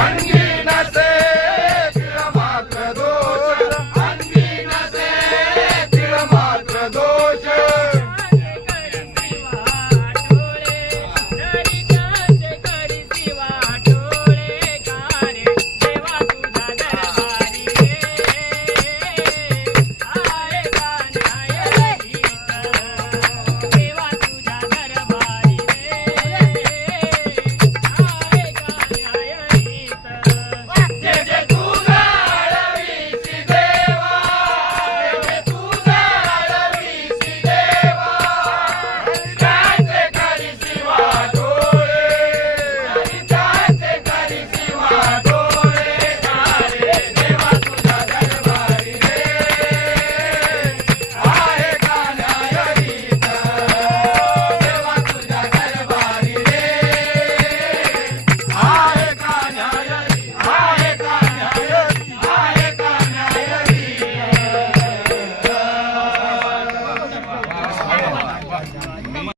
Trying to get